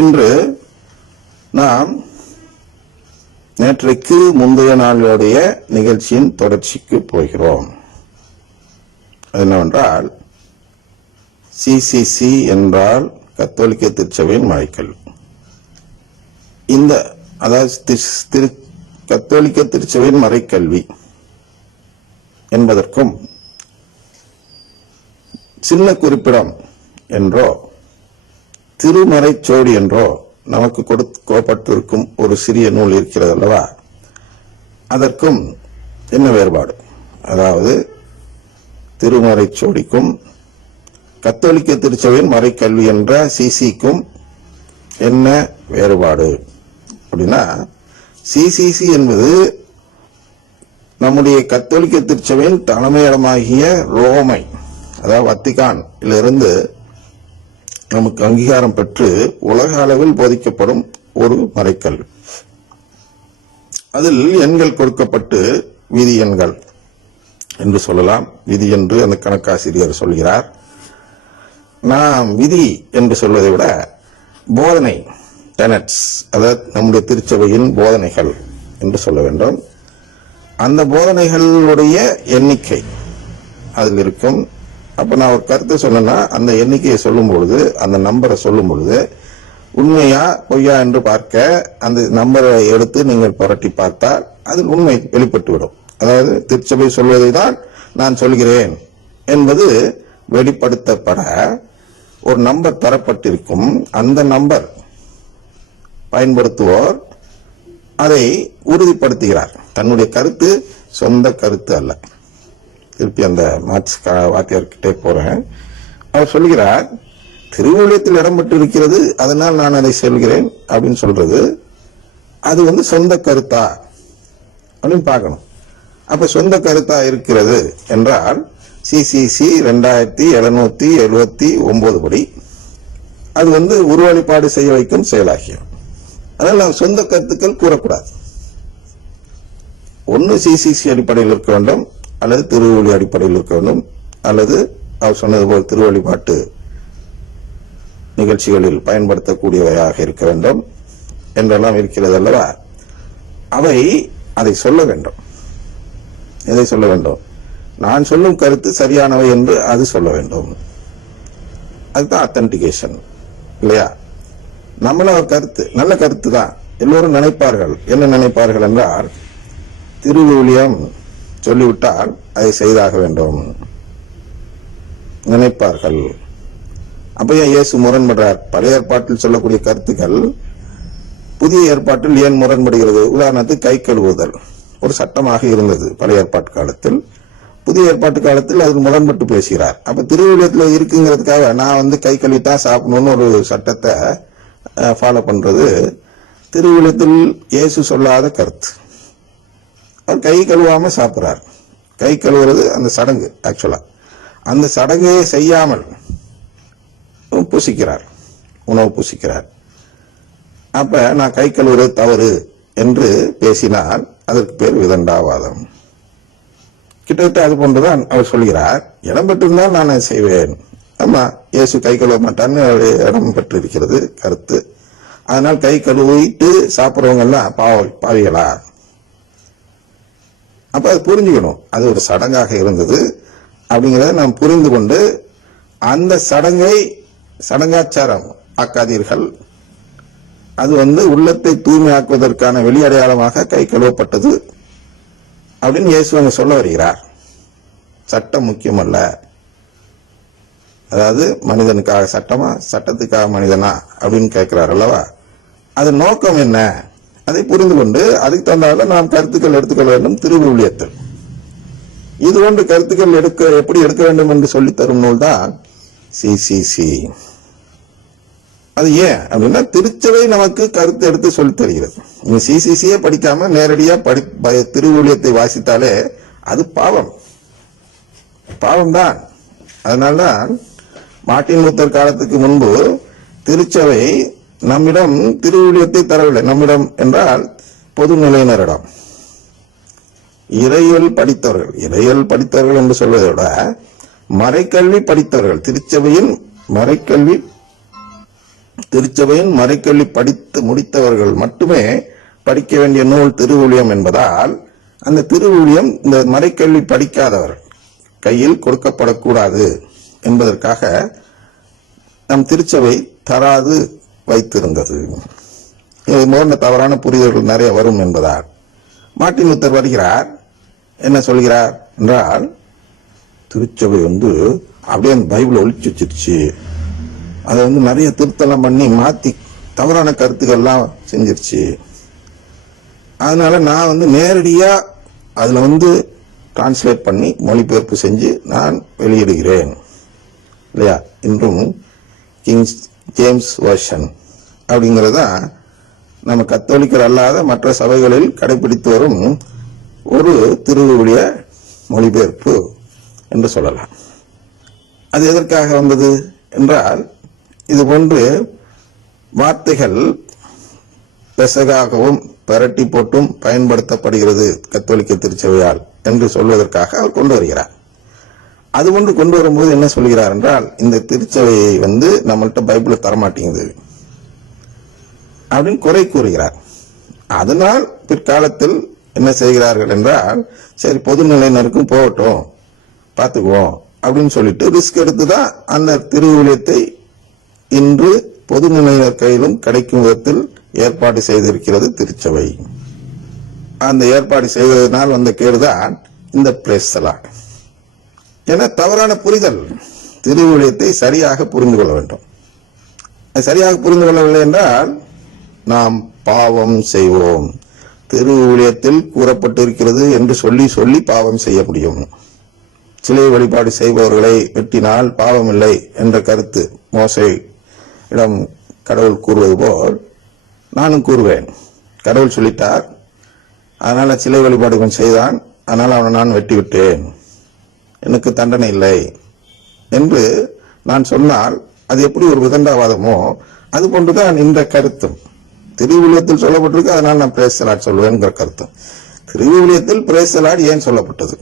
இன்று நாம் நேற்றைக்கு முந்தைய நாளுடைய நிகழ்ச்சியின் தொடர்ச்சிக்கு போகிறோம். என்னவென்றால் சிசிசி என்றால் கத்தோலிக்க திருச்சபையின் மறைக்கல்வி. இந்த அதாவது கத்தோலிக்க திருச்சபையின் மறைக்கல்வி என்பதற்கும் சின்ன குறிப்பிடம் என்றோ திருமறைச்சோடி என்றோ நமக்கு கொடுக்கப்பட்டிருக்கும் ஒரு சிறிய நூல் இருக்கிறது அல்லவா, அதற்கும் என்ன வேறுபாடு? அதாவது திருமறைச்சோடிக்கும் கத்தோலிக்க திருச்சபையின் மறைக்கல்வி என்ற சிசிக்கும் என்ன வேறுபாடு அப்படின்னா, சிசிசி என்பது நம்முடைய கத்தோலிக்க திருச்சபையின் தலைமையிடமாகிய ரோமை, அதாவது வத்திகான் இருந்து நமக்கு அங்கீகாரம் பெற்று உலக அளவில் போதிக்கப்படும் ஒரு மறைக்கல்வி. அதில் எண்கள் கொடுக்கப்பட்டு விதி எண்கள் என்று சொல்லலாம். விதி என்று அந்த கணக்காசிரியர் சொல்கிறார். நாம் விதி என்று சொல்வதை விட போதனை, டெனட்ஸ், அதாவது நம்முடைய திருச்சபையின் போதனைகள் என்று சொல்ல வேண்டும். அந்த போதனைகளுடைய எண்ணிக்கை அதில் இருக்கும். அப்ப நான் ஒரு கருத்தை சொன்னா அந்த எண்ணிக்கையை சொல்லும் பொழுது, அந்த நம்பரை சொல்லும் பொழுது உண்மையா பொய்யா என்று பார்க்க அந்த நம்பரை எடுத்து நீங்கள் புரட்டி பார்த்தால் அதில் உண்மை வெளிப்பட்டுவிடும். அதாவது திருச்சபை சொல்வதை தான் நான் சொல்கிறேன் என்பது வெளிப்படுத்தப்பட ஒரு நம்பர் தரப்பட்டிருக்கும். அந்த நம்பர் பயன்படுத்துவோர் அதை உறுதிப்படுத்துகிறார். தன்னுடைய கருத்து சொந்த கருத்து அல்ல. திருப்பி அந்த மார்க்ஸ் வாத்தியார்கிட்டே போறேன். அவர் சொல்கிறார், திருவிழியத்தில் இடம்பெற்று இருக்கிறது, அதனால் நான் அதை சொல்கிறேன் அப்படின்னு சொல்றது அது சொந்த கருத்தா அப்படின்னு பார்க்கணும். அப்ப சொந்த கருத்தா இருக்கிறது என்றால் சிசிசி 2779 படி அது உருவழிப்பாடு செய்ய வைக்கும் செயலாகியம். அதனால் நாம் சொந்த கருத்துக்கள் கூறக்கூடாது. ஒன்னு சிசிசி அடிப்படையில் இருக்க வேண்டும், அல்லது திருவொழி அடிப்படையில் இருக்க வேண்டும், அல்லது அவர் சொன்னது போல் திருவழிபாட்டு நிகழ்ச்சிகளில் பயன்படுத்தக்கூடியவையாக இருக்க வேண்டும் என்றெல்லாம் இருக்கிறது அல்லவா. அவை அதை சொல்ல வேண்டும். எதை சொல்ல வேண்டும்? நான் சொல்லும் கருத்து சரியானவை என்று அது சொல்ல வேண்டும். அதுதான் அத்தன்டிகேஷன் இல்லையா? நம்மள ஒரு கருத்து நல்ல கருத்து தான் எல்லோரும் நினைப்பார்கள். என்ன நினைப்பார்கள் என்றால், திருவிழியம் சொல்லிவிட்டால் அதை செய்தாக வேண்டும் நினைப்பார்கள். அப்ப ஏன் இயேசு முரண்படுறார்? பழைய ஏற்பாட்டில் சொல்லக்கூடிய கருத்துக்கள் புதிய ஏற்பாட்டில் ஏன் முரண்படுகிறது? உதாரணத்துக்கு கை கழுவுதல் ஒரு சட்டமாக இருந்தது பழைய ஏற்பாட்டு காலத்தில். புதிய ஏற்பாட்டு காலத்தில் அது முரண்பட்டு பேசுகிறார். அப்ப திருவிழியத்தில் இருக்குங்கிறதுக்காக நான் கை கழுவித்தான் சாப்பிடணும்னு ஒரு சட்டத்தை ஃபாலோ பண்றது திருவிழியத்தில் இயேசு சொல்லாத கருத்து. அவர் கை கழுவாம சாப்பிட்றார். கை கழுவுறது அந்த சடங்கு. ஆக்சுவலா அந்த சடங்கை செய்யாமல் புசிக்கிறார், உணவு புசிக்கிறார். அப்ப நான் கை கழுவுறது தவறு என்று பேசினால் அதற்கு பேர் விதண்டாவாதம். கிட்டத்தட்ட அது போன்றுதான் அவர் சொல்கிறார். இடம் பெற்றிருந்தால் நான் அதை செய்வேன். ஆமா, இயேசு கை கழுவ மாட்டான்னு இடம் பெற்றிருக்கிறது கருத்து. அதனால் கை கழுவிட்டு சாப்பிட்றவங்க எல்லாம் பாவிகளா? அப்ப அது புரிஞ்சுக்கணும். அது ஒரு சடங்காக இருந்தது அப்படிங்கிறத நாம் புரிந்து கொண்டு அந்த சடங்கை சடங்காச்சாரம் ஆக்காதீர்கள். அது உள்ளத்தை தூய்மையாக்குவதற்கான வெளியடையாளமாக கை கழுவப்பட்டது அப்படின்னு இயேசு சொல்ல வருகிறார். சட்டம் முக்கியம் அல்ல. அதாவது மனிதனுக்காக சட்டமா, சட்டத்துக்காக மனிதனா அப்படின்னு கேட்கிறார் அல்லவா. அது நோக்கம் என்ன? அதை புரிந்து கொண்டு அதுக்கு தந்தால நாம் கருத்துக்கள் எடுத்துக்கொள்ள வேண்டும். திருவிழியத்தில் இது போன்ற கருத்துக்கள் எப்படி எடுக்க வேண்டும் என்று சொல்லி தரும் நூல் தான் சிசிசி. அது ஏன் அப்படின்னா திருச்சபை நமக்கு கருத்து எடுத்து சொல்லி தருகிறது. நீங்க சிசிசியே படிக்காம நேரடியா திருவிழியத்தை வாசித்தாலே அது பாவம் தான். அதனால்தான் மார்ட்டின் லூத்தர் காலத்துக்கு முன்பு திருச்சபை நம்மிடம் திருவிழியத்தை தரவில்லை. நம்மிடம் என்றால் பொதுநிலையினரிடம். இறையியல் படித்தவர்கள் என்று சொல்வதை விட மறைக்கல்வி படித்தவர்கள், திருச்சபையின் மறைக்கல்வி திருச்சபையின் மறைக்கல்வி படித்து முடித்தவர்கள் மட்டுமே படிக்க வேண்டிய நூல் திருவிவிலியம் என்பதால் அந்த திருவிவிலியம் இந்த மறைக்கல்வி படிக்காதவர் கையில் கொடுக்கப்படக்கூடாது என்பதற்காக நம் திருச்சபை தராது வைத்திருந்தது. இது போன்ற தவறான புரிதல்கள் நிறைய வரும் என்பதால் மார்ட்டின் லூத்தர் வருகிறார். என்ன சொல்கிறார் என்றால், திருச்சபை அப்படியே அந்த பைபிளை ஒழிச்சு வச்சிருச்சு, அதை நிறைய திருத்தலாம் பண்ணி மாத்தி தவறான கருத்துக்கள்லாம் செஞ்சிருச்சு. அதனால நான் நேரடியா அதுல டிரான்ஸ்லேட் பண்ணி மொழிபெயர்ப்பு செஞ்சு நான் வெளியிடுகிறேன் இல்லையா. இன்றும் கிங் ஜேம்ஸ் வெர்ஷன் அப்படிங்கறத நம்ம கத்தோலிக்கர் அல்லாத மற்ற சபைகளில் கடைபிடித்து வரும் ஒரு திருவிவிலிய மொழிபெயர்ப்பு என்று சொல்லலாம். அது எதற்காக வந்தது என்றால், இது போன்று வார்த்தைகள் பெசகாகவும் பரட்டி போட்டும் பயன்படுத்தப்படுகிறது கத்தோலிக்க திருச்சபையால் என்று சொல்வதற்காக அவர் கொண்டு வருகிறார். அது ஒன்று கொண்டு வரும்போது என்ன சொல்கிறார் என்றால், இந்த திருச்சபையை நம்மள்ட்ட பைபிள் தரமாட்டேங்குது அப்படின்னு குறை கூறுகிறார். அதனால் பிற்காலத்தில் என்ன செய்கிறார்கள் என்றால், சரி பொதுநிலையினருக்கும் போகட்டும் பார்த்துக்குவோம் அப்படின்னு சொல்லிட்டு ரிஸ்க் எடுத்துதான் அந்த திருவிவிலியத்தை இன்று பொதுநிலையினர் கையிலும் கிடைக்கும் விதத்தில் ஏற்பாடு செய்திருக்கிறது திருச்சபை. அந்த ஏற்பாடு செய்ததனால் வந்த கேடுதான் இந்த பிரேசலாட். என தவறான புரிதல். திருவிவிலியத்தை சரியாக புரிந்து கொள்ள வேண்டும். சரியாக புரிந்து கொள்ளவில்லை என்றால் நாம் பாவம் செய்வோம். திருவிவிலியத்தில் கூறப்பட்டிருக்கிறது என்று சொல்லி சொல்லி பாவம் செய்ய முடியும். சிலை வழிபாடு செய்பவர்களை வெட்டினால் பாவம் இல்லை என்ற கருத்து மோசேயிடம் கடவுள் கூறுவது போல் நானும் கூறுவேன். கடவுள் சொல்லிட்டார், அதனால சிலை வழிபாடு செய்தான், அதனால அவனை நான் வெட்டிவிட்டேன், எனக்கு தண்டனை இல்லை என்று நான் சொன்னால் அது எப்படி ஒரு விதண்டாவாதமோ அது போன்றுதான் இந்த கருத்தும். திருவிவிலியத்தில் சொல்லப்பட்டிருக்கு, அதனால் நான் பிரேசலாட் சொல்வேன் கருத்தும். திருவிவிலியத்தில் பிரேசலாட் ஏன் சொல்லப்பட்டது,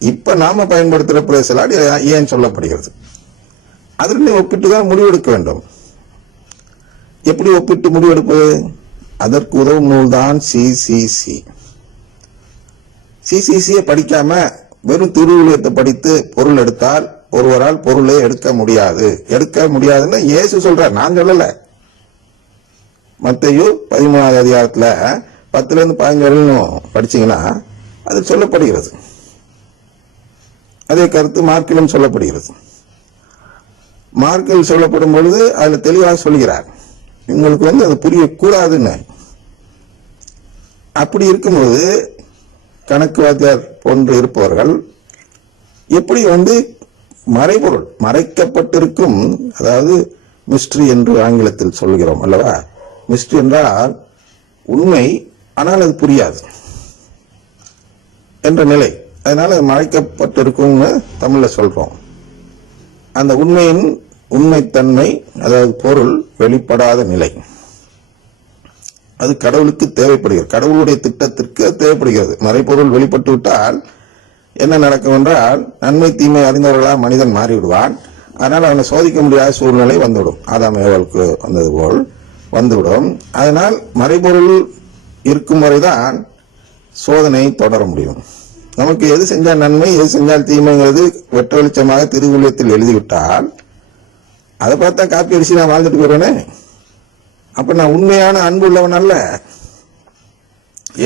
இப்ப நாம பயன்படுத்துற பிரேசலாட் ஏன் சொல்லப்படுகிறது, அதில் ஒப்பிட்டுதான் முடிவெடுக்க வேண்டும். எப்படி ஒப்பிட்டு முடிவெடுப்பது? அதற்கு உதவும் நூல் தான் சிசிசி. சிசிசியை படிக்காம வெறும் திருவிவிலியத்தை படித்து பொருள் எடுத்தால் ஒருவரால் பொருளை எடுக்க முடியாது. எடுக்க முடியாதுன்னு இயேசு சொல்றார், நான் சொல்லல. மத்தேயு 13வது அதிகாரத்துல 10-15 வரையும் படிச்சீங்கன்னா அது சொல்லப்படுகிறது. அதே கருத்து மார்க்கிலும் சொல்லப்படுகிறது. மார்க்கில் சொல்லப்படும் பொழுது அதுல தெளிவாக சொல்கிறார், உங்களுக்கு அது புரியக்கூடாதுன்னு. அப்படி இருக்கும்போது கணக்கு வாத்தியார் போன்று இருப்பவர்கள் எப்படி மறைபொருள் மறைக்கப்பட்டிருக்கும், அதாவது மிஸ்ட்ரி என்று ஆங்கிலத்தில் சொல்கிறோம் அல்லவா. மிஸ்ட்ரி என்றால் உண்மை, ஆனால் அது புரியாது என்ற நிலை. அதனால அது மறைக்கப்பட்டிருக்கும்னு தமிழ்ல சொல்றோம். அந்த உண்மையின் உண்மைத்தன்மை, அதாவது பொருள் வெளிப்படாத நிலை, அது கடவுளுக்கு தேவைப்படுகிறது. கடவுளுடைய திட்டத்திற்கு தேவைப்படுகிறது. மறைபொருள் வெளிப்பட்டு விட்டால் என்ன நடக்கும் என்றால், நன்மை தீமை அறிந்தவர்களாக மனிதன் மாறிவிடுவான். அதனால் அவனை சோதிக்க முடியாத சூழ்நிலை வந்துவிடும். ஆதாம் ஏவாளுக்கு வந்தது போல் வந்துவிடும். அதனால் மறைபொருள் இருக்கும் வரைதான் சோதனை தொடர முடியும். நமக்கு எது செஞ்சால் நன்மை எது செஞ்சால் தீமைங்கிறது வெட்ட வெளிச்சமாக திருவிவிலியத்தில் எழுதிவிட்டால் அதை பார்த்தா காப்பி அடிச்சு நான் வாழ்ந்துட்டு போறேனே, அப்ப நான் உண்மையான அன்பு உள்ளவன் அல்ல.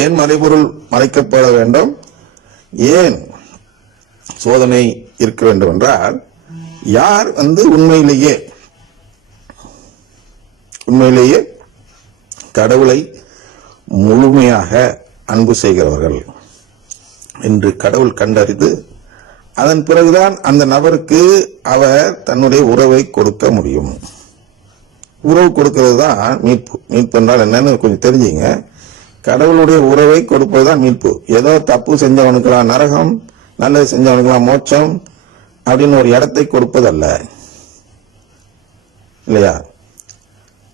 ஏன் மறைபொருள் மறைக்கப்பட வேண்டும், ஏன் சோதனை இருக்க வேண்டும் என்றால், யார் உண்மையிலேயே கடவுளை முழுமையாக அன்பு செய்கிறவர்கள் என்று கடவுள் கண்டறிந்து அதன் பிறகுதான் அந்த நபருக்கு அவர் தன்னுடைய உறவை கொடுக்க முடியும். உறவு கொடுக்கிறது தான் மீட்பு. மீட்பு என்றால் என்னன்னு கொஞ்சம் தெரிஞ்சுங்க. கடவுளுடைய உறவை கொடுப்பதுதான் மீட்பு. ஏதோ தப்பு செஞ்சவனுக்கெல்லாம் நரகம், நல்லது செஞ்சவனுக்கெல்லாம் மோட்சம் அப்படின்னு ஒரு இடத்தை கொடுப்பதல்ல இல்லையா.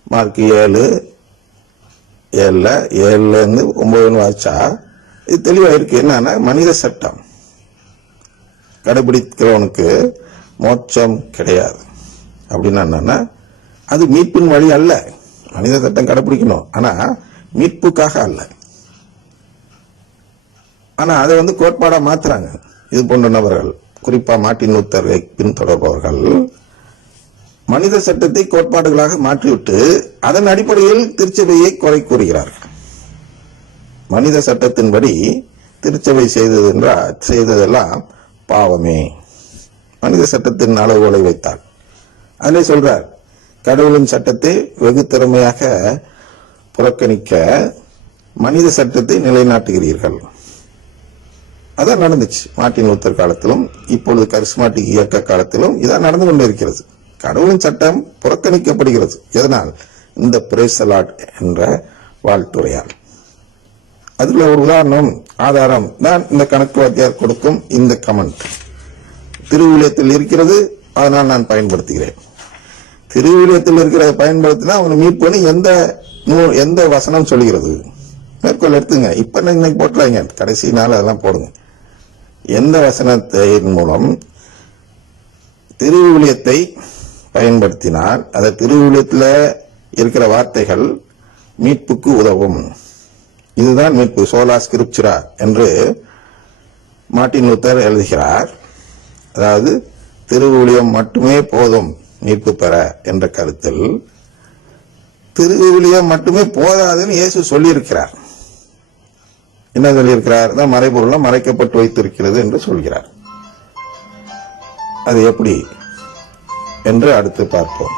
மார்க் 7:7-9 வாச்சா இது தெளிவா இருக்கு. என்னன்னா, மனித சட்டம் கடைபிடிக்கிறவனுக்கு மோட்சம் கிடையாது. அப்படின்னா என்னன்னா, அது மீட்பின் வழி அல்ல. மனித சட்டம் கடைபிடிக்கணும், ஆனா மீட்புக்காக அல்ல. ஆனா அதை கோட்பாடா மாத்துறாங்க இது போன்ற நபர்கள். குறிப்பா மார்ட்டின் லூத்தரை பின்தொடர்பவர்கள் மனித சட்டத்தை கோட்பாடுகளாக மாற்றிவிட்டு அதன் அடிப்படையில் திருச்சபையை குறை கூறுகிறார்கள். மனித சட்டத்தின்படி திருச்சபை செய்ததெல்லாம் பாவமே. மனித சட்டத்தின் அளவுகோலை வைத்தார். அதிலே சொல்றார், கடவுளின் சட்டத்தை வெகு திறமையாக புறக்கணிக்க மனித சட்டத்தை நிலைநாட்டுகிறீர்கள். அதான் நடந்துச்சு மார்ட்டின் லூத்தர் காலத்திலும் இப்பொழுது கரிஸ்மாட்டிக் இயக்க காலத்திலும் இதான் நடந்து கொண்டிருக்கிறது. கடவுளின் சட்டம் புறக்கணிக்கப்படுகிறது. எதனால்? இந்த பிரேஸ் தி லார்ட் என்ற வாழ்த்துறையால். அதுல ஒரு உதாரணம், ஆதாரம் தான் இந்த கணக்கு வாத்தியார் கொடுக்கும் இந்த கமெண்ட். திருவிழியத்தில் இருக்கிறது, அதனால் நான் பயன்படுத்துகிறேன். திருவிழியத்தில் இருக்கிறத பயன்படுத்தினா அவனை மீட்பு எந்த வசனம் சொல்கிறது? மேற்கொள் எடுத்துங்க. இப்ப இன்னைக்கு போட்டுறாங்க, கடைசி நாள் அதெல்லாம் போடுங்க. எந்த வசனத்தின் மூலம் திருவிழியத்தை பயன்படுத்தினால் அந்த திருவிழியத்தில் இருக்கிற வார்த்தைகள் மீட்புக்கு உதவும்? இதுதான் மீட்பு, சோலா ஸ்கிரிப்சுரா என்று மார்ட்டின் லூத்தர் எழுதுகிறார். அதாவது திருவிழியம் மட்டுமே போதும் மீட்பு பெற என்ற கருத்தில் திருவிழியம் மட்டுமே போதாதுன்னு இயேசு சொல்லியிருக்கிறார். என்ன சொல்லியிருக்கிறார்? மறைபொருள் மறைக்கப்பட்டு வைத்திருக்கிறது என்று சொல்கிறார். அது எப்படி என்று அடுத்து பார்ப்போம்.